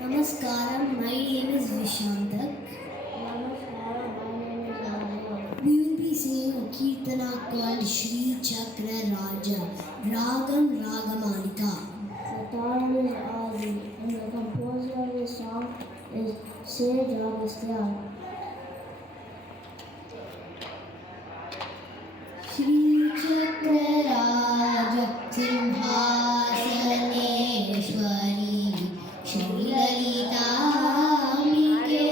Namaskaram, my name is Vishantak. Namaskaram, my name is Raghavan. We will be singing a Kirtana called Shri Chakra Raja, Ragam Ragamanika. The talam is Adi and the composer of the song is Sage Agastya. Shri Chakra Raja Simhasaneshwari Shri Lalita Ambike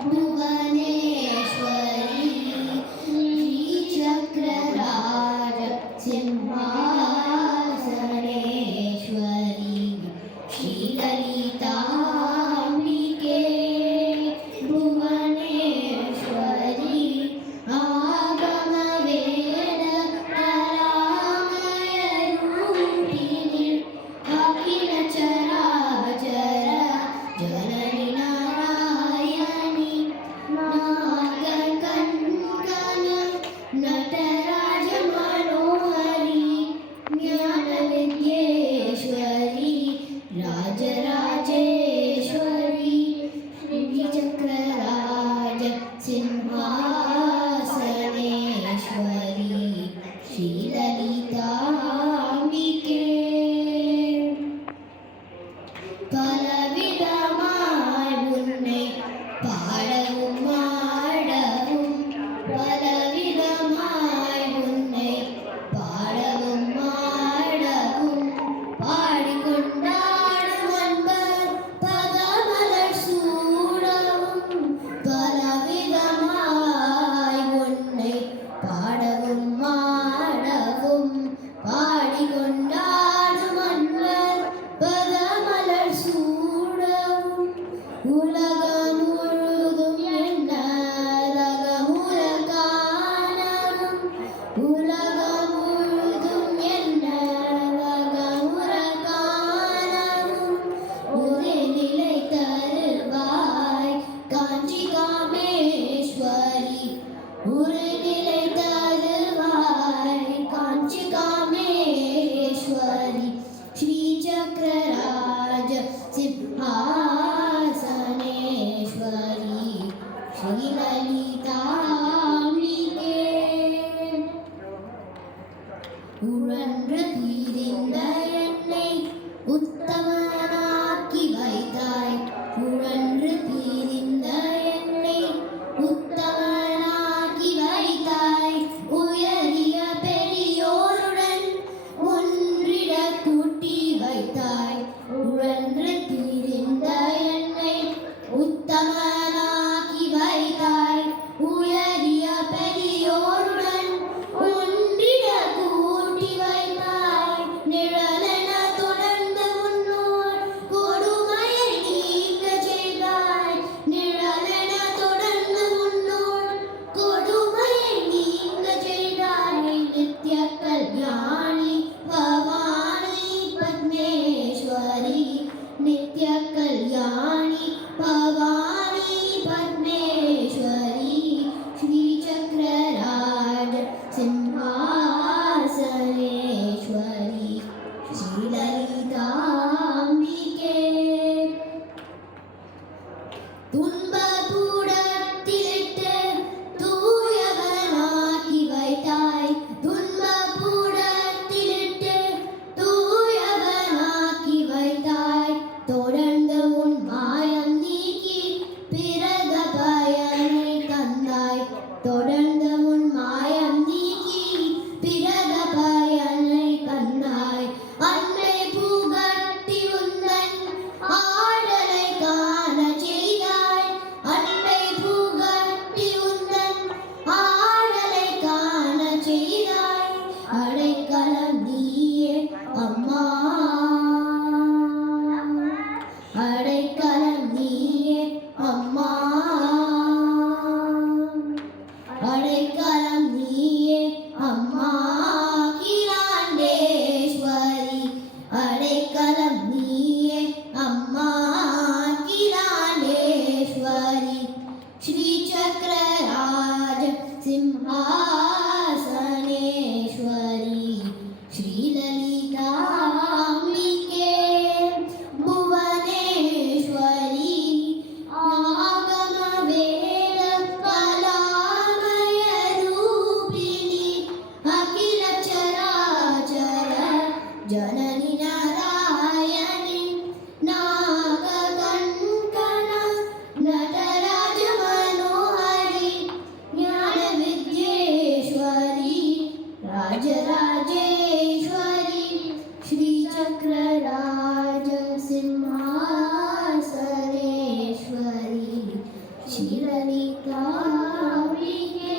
Bhuvaneshwari Shri Chakra Raja Simhasaneshwari Shri Lalita Ambike Bhuvaneshwari Simhasaneshwari Shri Lalita Ambike பலவிதமாய் உன்னை பாடவும் ஆடவும் பலவிதமாய் உன்னை பாடவும் ஆடவும் பாடிக்கொண்டாடும் அன்பர் பதமலர் சூடவும் பலவிதமாய் உன்னை பாடவும் ஆடவும் பாடிக்கொண்டாடும் அன்பர் பதமலர் சூடவும் ಶಿರಲಿ ಕಾವಿಗೆ